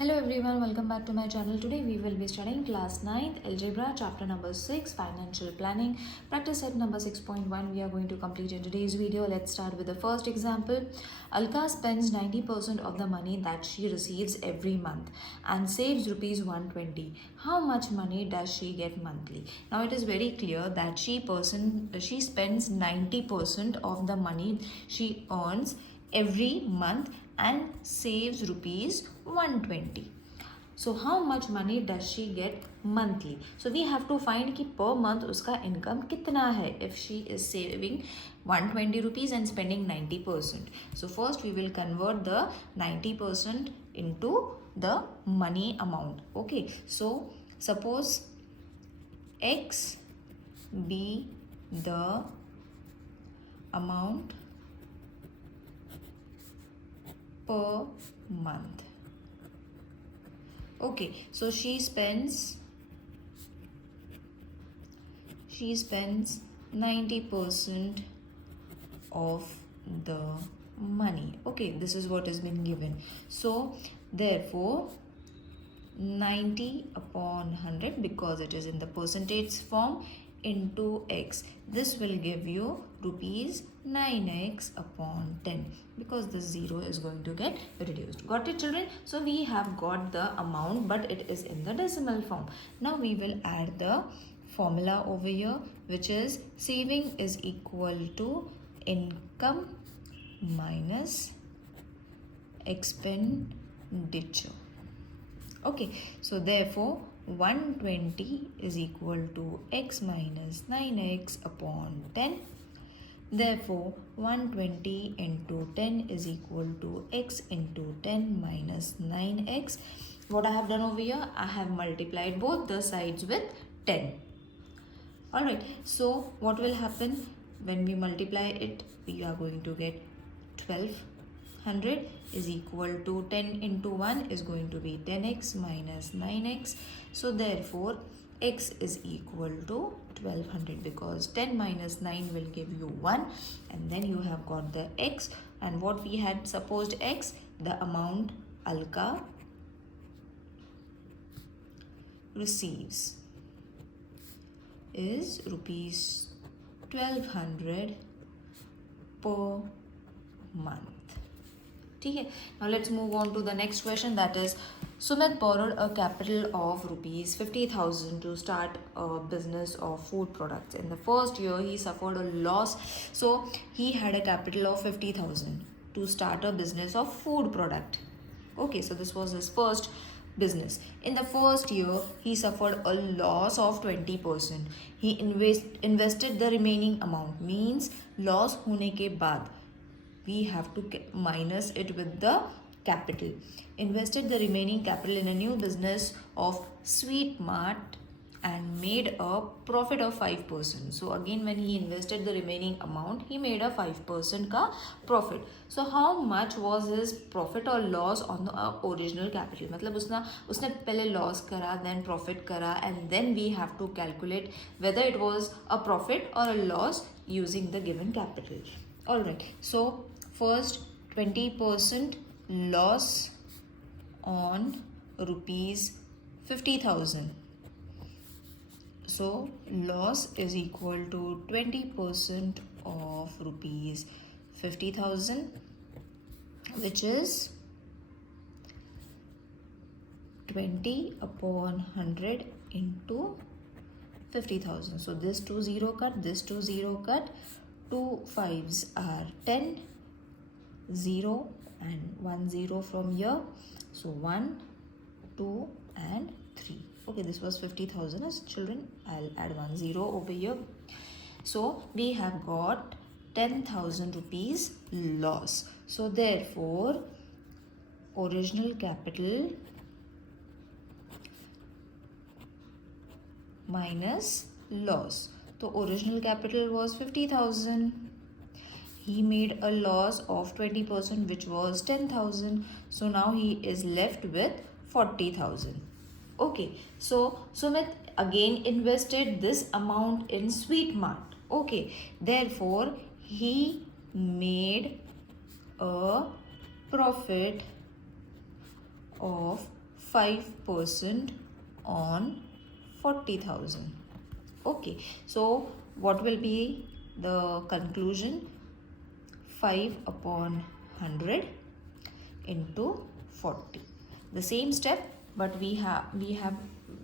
Hello everyone, welcome back to my channel. Today we will be studying class 9th algebra chapter number 6 financial planning practice set number 6.1. We are going to complete in today's video. Let's start with the first example. Alka spends 90% of the money that she receives every month and saves rupees 120. How much money does she get monthly? Now it is very clear that she spends 90% of the money she earns every month and saves rupees 120. So how much money does she get monthly? So we have to find कि per month उसका income कितना है if she is saving 120 rupees and spending 90%. So first we will convert the 90% into the money amount. Okay, so suppose X be the amount per month. Okay, so she spends 90% of the money. Okay, this is what has been given. So therefore 90 upon 100, because it is in the percentage form, into x. This will give you rupees 9x upon 10, because this 0 is going to get reduced. Got it, children? So we have got the amount, but it is in the decimal form. Now we will add the formula over here, which is saving is equal to income minus expenditure. Okay, so therefore 120 is equal to x minus 9x upon 10. Therefore 120 into 10 is equal to x into 10 minus 9x. What I have done over here, I have multiplied both the sides with 10. Alright, so what will happen when we multiply it? We are going to get 1200 is equal to 10 into 1 is going to be 10x minus 9x. So therefore x is equal to 1200, because 10 minus 9 will give you 1, and then you have got the x. And what we had supposed x, the amount Alka receives is rupees 1200 per month. Okay. Now let's move on to the next question, that is Sumit borrowed a capital of rupees 50,000 to start a business of food products. In the first year he suffered a loss, so he had a capital of 50,000 to start a business of food product. Okay, so this was his first business. In the first year he suffered a loss of 20%. He invested the remaining amount, means loss hone ke baad we have to minus it with the capital. Invested the remaining capital in a new business of Sweet Mart and made a profit of 5%. So again, when he invested the remaining amount, he made a 5% ka profit. So how much was his profit or loss on the original capital? मतलब उसने पहले loss करा, then profit करा, and then we have to calculate whether it was a profit or a loss using the given capital. Alright, so first 20% loss on rupees 50,000. So loss is equal to 20% of rupees 50,000, which is 20 upon 100 into 50,000. So this 2 0 cut, this 2 0 cut, 2 5s are 10, 0 and 1 0 from here. So 1, 2 and 3. Okay, this was 50,000 as children. I'll add 1 0 over here. So we have got 10,000 rupees loss. So therefore original capital minus loss. So original capital was 50,000. He made a loss of 20%, which was 10,000. So now he is left with 40,000. Okay, so Sumit again invested this amount in Sweet Mart. Okay, therefore he made a profit of 5% on 40,000. Okay, so what will be the conclusion? 5 upon 100 into 40. The same step, but we have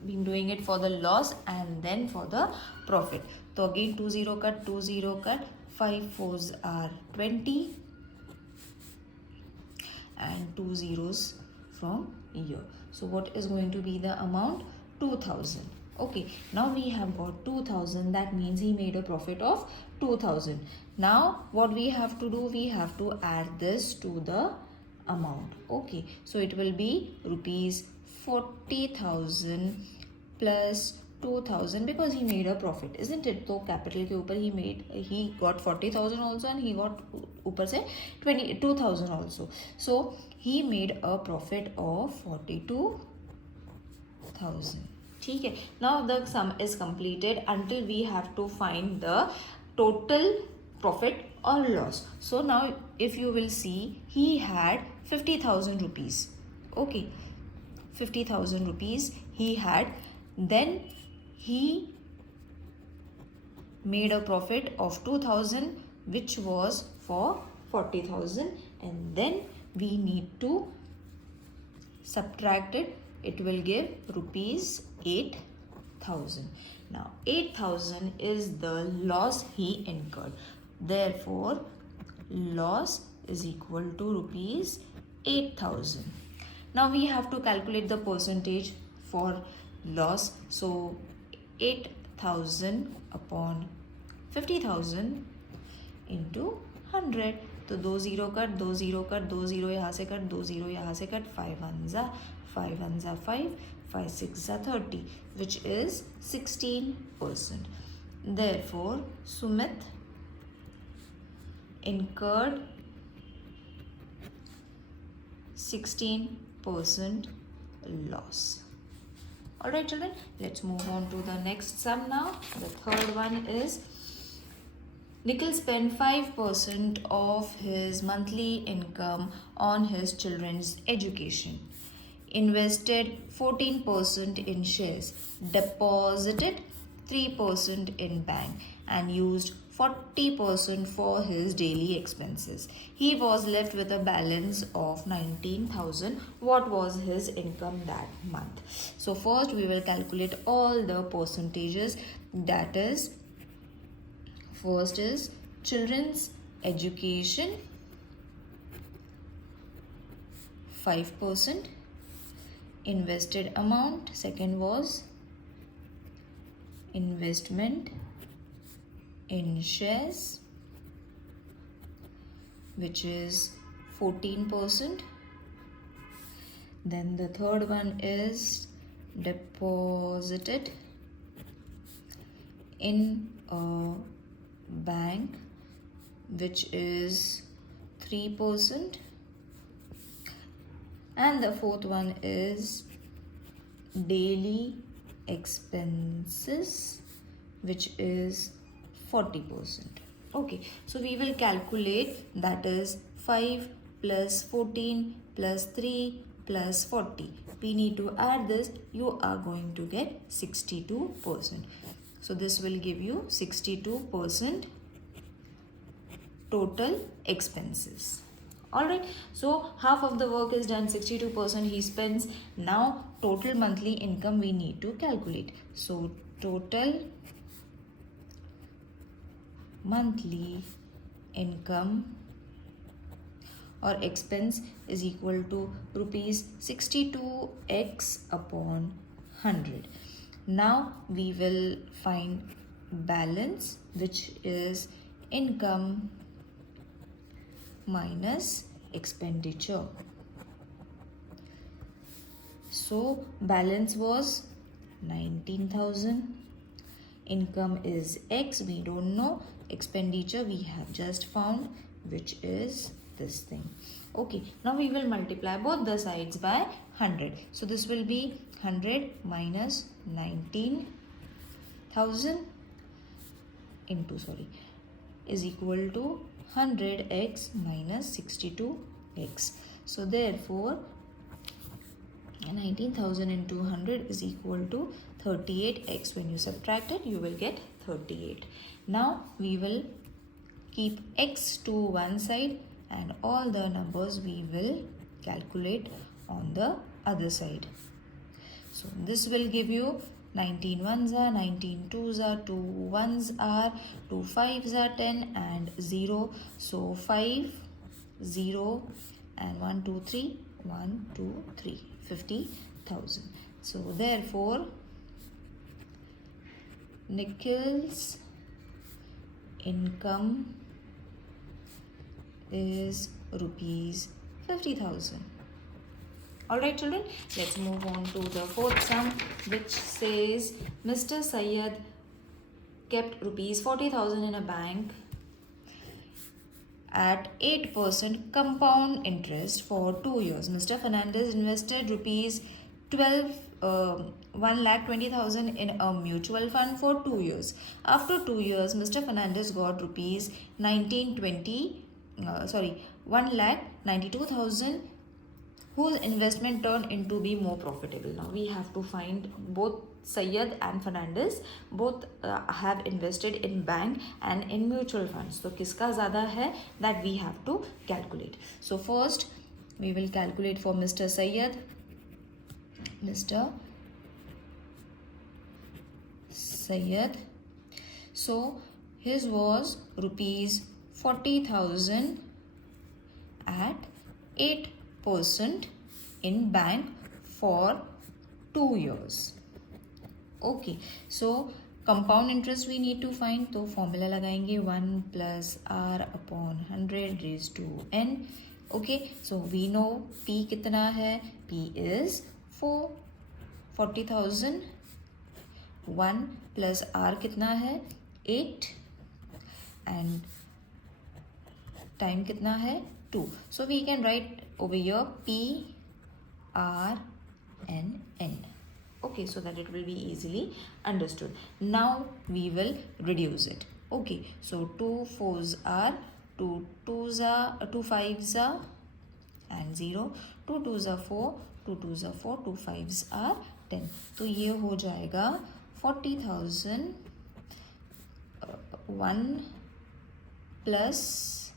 been doing it for the loss and then for the profit. So again 2 0 cut, 2 0 cut, 5 4s are 20 and 2 zeros from here. So what is going to be the amount? 2000. Okay, now we have got 2000. That means he made a profit of 2000. Now what we have to do? We have to add this to the amount. Okay, so it will be rupees 40,000 plus 2000 because he made a profit, isn't it? So capital के ऊपर he got 40,000 also and he got ऊपर से 22,000 also. So he made a profit of 42,000. ठीक है. Now the sum is completed until we have to find the total profit or loss. So now if you will see, he had 50,000 rupees. Okay, 50,000 rupees he had. Then he made a profit of 2,000 which was for 40,000, and then we need to subtract it. It will give rupees 8,000. Now 8,000 is the loss he incurred. Therefore loss is equal to rupees 8,000. Now we have to calculate the percentage for loss. So 8,000 upon 50,000 into 100. तो 2 0 cut, 2 0 cut, 2 0 यहाँ से cut, 2 0 यहाँ से cut, 5 1 जा 5 1 जा 5, 5 6 जा 30, which is 16%. Therefore Sumit incurred 16% loss. Alright children, let's move on to the next sum now. The third one is Nikhil spent 5% of his monthly income on his children's education, invested 14% in shares, deposited 3% in bank, and used 40% for his daily expenses. He was left with a balance of 19,000. What was his income that month? So first we will calculate all the percentages. That is, first is children's education 5%, invested amount, second was investment in shares which is 14%. Then the third one is deposited in a bank which is 3%, and the fourth one is daily expenses which is 40%. Okay, so we will calculate, that is 5 plus 14 plus 3 plus 40. We need to add this. You are going to get 62%. So this will give you 62% total expenses. Alright, so half of the work is done, 62% he spends. Now total monthly income we need to calculate. So total monthly income or expense is equal to rupees 62x upon 100. Now we will find balance, which is income minus expenditure. So balance was 19,000. Income is X, we don't know. Expenditure we have just found, which is this thing. Okay, now we will multiply both the sides by 100. So this will be 100 minus 19,000 into is equal to 100x minus 62x. So therefore 19,000 into 100 is equal to 38x. When you subtract it, you will get 38. Now we will keep x to one side and all the numbers we will calculate on the other side. So this will give you 19 ones are, 19 twos are, 2 ones are, 2 fives are 10 and 0. So 5, 0 and 1, 2, 3, 1, 2, 3, 50,000. So therefore, Nikhil's income is rupees 50,000. Alright children, let's move on to the fourth sum, which says Mr. Syed kept rupees 40,000 in a bank at 8% compound interest for 2 years. Mr. Fernandez invested rupees 1,20,000 in a mutual fund for 2 years. After 2 years, Mr. Fernandez got rupees 1,92,000 whose investment turned into be more profitable. Now we have to find both Syed and Fernandez both have invested in bank and in mutual funds. So kiska zyada hai, that we have to calculate. So first we will calculate for Mr. Syed. Mr. Syed. So his was rupees 40,000 at 8% in bank for 2 years. Okay, so compound interest we need to find. तो formula लगाएंगे 1 plus r upon 100 raised to n. Okay, so we know p कितना है? p is 40,000. 1 plus r कितना है? 8 and time कितना है? 2. So we can write over here p r and n. Okay, so that it will be easily understood. Now we will reduce it. Okay, so 2 4s are, 2 2s are, 2 5s are and 0, 2 2s are 4, 2 2s are 4, 2 5s are 10. तो ये हो जाएगा 40,000 1 plus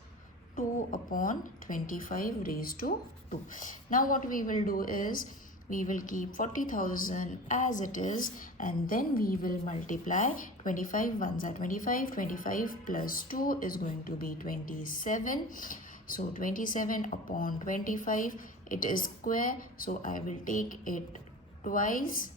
2 upon 25 raised to 2. Now what we will do is we will keep 40,000 as it is and then we will multiply 25 ones are 25, 25 plus 2 is going to be 27. So 27 upon 25, it is square, so I will take it twice.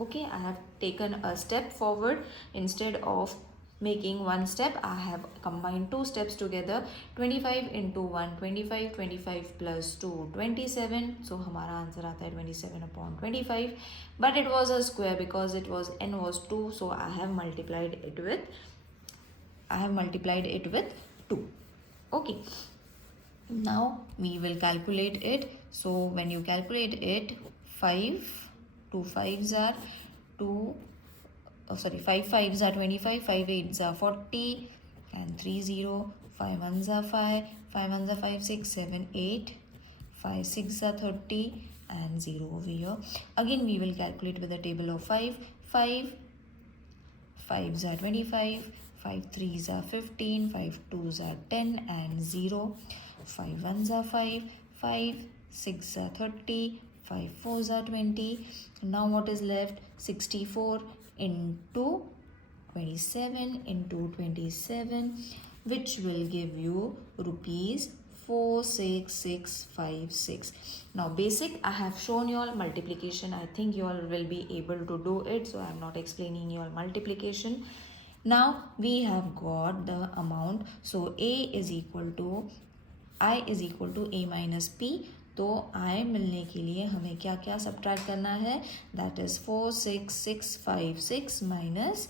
Okay, I have taken a step forward. Instead of making one step, I have combined two steps together. 25 into 1 25, 25 plus 2 27. So हमारा answer आता है 27 upon 25. But it was a square because it was n was 2. So I have multiplied it with 2. Okay. Now we will calculate it. So when you calculate it, 5, 2 5s are 5 5s are 25, 5 8s are 40 and 3 0, 5 1s are 5, 5 1s are 5 6 7 8, 5 6 are 30 and 0 over here. Again we will calculate with a table of 5, 5 5s are 25, 5 3s are 15, 5 2s are 10 and 0, 5 1s are 5, 5 6 are 30, 5 4s are 20. Now what is left? 64 into 27 into 27, which will give you rupees 46656. Now basic, I have shown you all multiplication. I think you all will be able to do it, so I am not explaining you all multiplication. Now we have got the amount. So I is equal to a minus p. तो I मिलने के लिए हमें क्या क्या subtract करना है? That is 46656 minus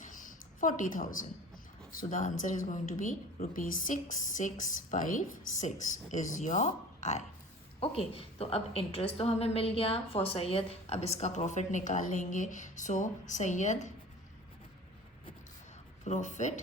40,000. So the answer is going to be rupees 6656 is your I. Okay, तो अब इंटरेस्ट तो हमें मिल गया फॉर सैयद. अब इसका प्रॉफिट निकाल लेंगे. सो सैयद profit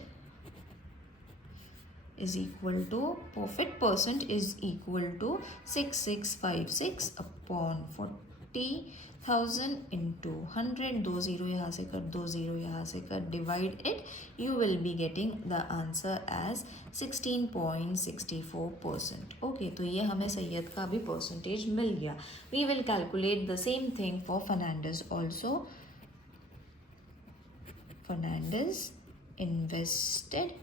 is equal to profit percent is equal to 6656 upon 40,000 1000 into 100, 2 0 यहाँ से कर, 2 0 यहाँ से कर, divide it, you will be getting the answer as 16.64%. Okay, तो ये हमें सैयद का भी percentage मिल गया. We will calculate the same thing for Fernandez also. Fernandez invested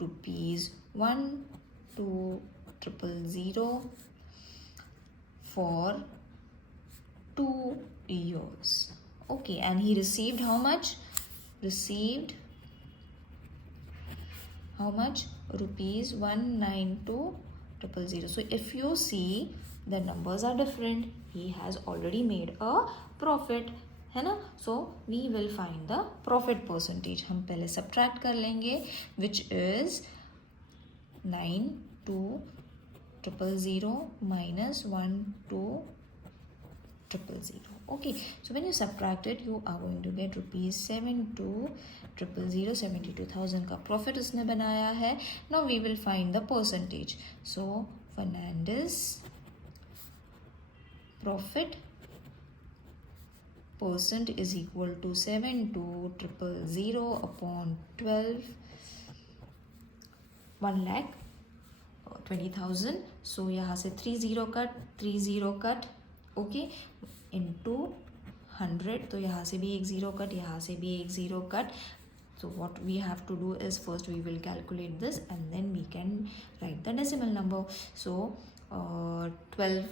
rupees 1,2,0,0,0 for 2 years. Okay, and he received how much? Received how much? Rupees 192,000. So if you see the numbers are different, he has already made a profit, है ना? So we will find the profit percentage. हम पहले subtract कर लेंगे, which is 9,2,000,000 minus 1,2,000,000. Okay, so when you subtract it, you are going to get rupees 72,000,000, 72,000 का profit उसने बनाया है. Now we will find the percentage. So Fernandez profit percent is equal to 72,000,000 upon 12, 1,20,000. So यहाँ से 30 cut, 30 cut, okay, into 100. तो यहाँ से भी एक 0 कट, यहाँ से भी एक 0 cut. So what we have to do is first we will calculate this and then we can write the decimal number. So 12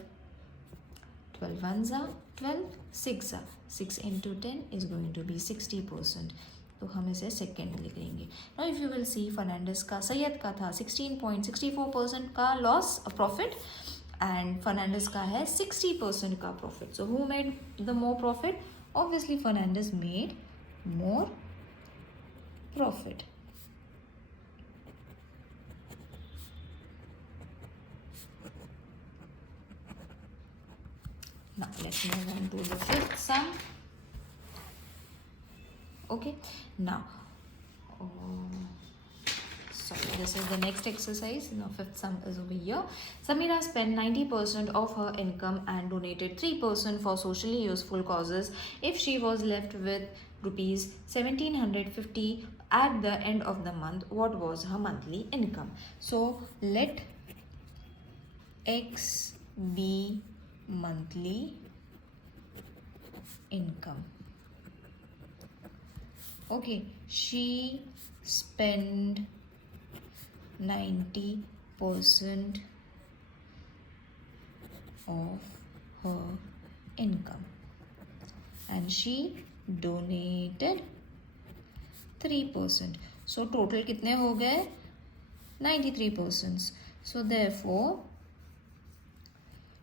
ones are 12, 6 are 6 into 10 is going to be 60%. तो हम इसे second लिख लेंगे. Now if you will see, Fernandes का, सैयद का था 16.64% का loss profit and Fernandes का है 60% का profit. So who made the more profit? Obviously Fernandez made more profit. Now let's move on to the fifth sum. Okay, now sorry, this is the next exercise. Now fifth sum is over here. Samira spent 90% of her income and donated 3% for socially useful causes. If she was left with rupees 1,750 at the end of the month, what was her monthly income? So let X be monthly income. Okay, she spent 90% of her income and she donated 3%. So total कितने हो गए? 93%. So therefore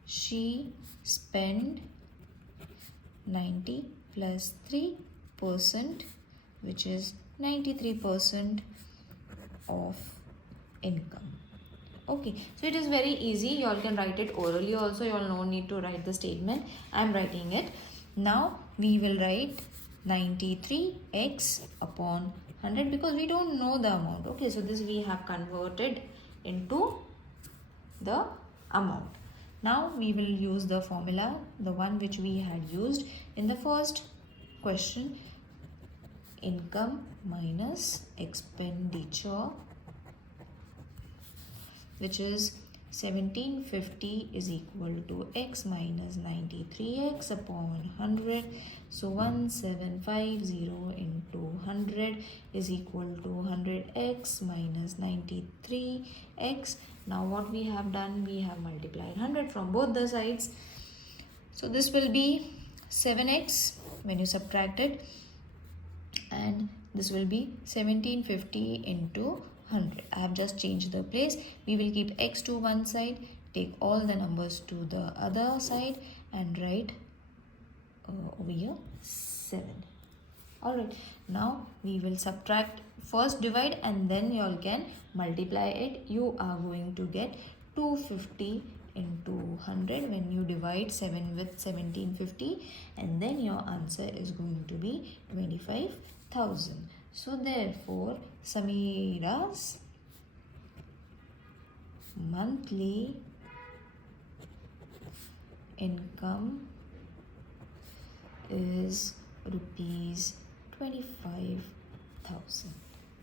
she spent 90 plus 3%, which is 93% of income. Okay, so it is very easy. You all can write it orally also. You all no need to write the statement. I am writing it. Now we will write 93x upon 100 because we don't know the amount. Okay, so this we have converted into the amount. Now we will use the formula, the one which we had used in the first question. Income minus expenditure, which is 1750 is equal to x minus 93x upon 100. So 1750 into 100 is equal to 100x minus 93x. Now what we have done, we have multiplied 100 from both the sides. So this will be 7x when you subtract it, and this will be 1750 into 100. I have just changed the place. We will keep x to one side, take all the numbers to the other side and write over here 7. Alright, now we will subtract, first divide and then you all can multiply it. You are going to get 250 into 100 when you divide 7 with 1750, and then your answer is going to be 25,000. So therefore Samira's monthly income is rupees 25,000.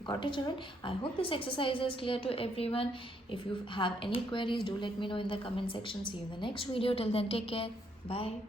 Got it, children? I hope this exercise is clear to everyone. If you have any queries, do let me know in the comment section. See you in the next video. Till then, take care. Bye.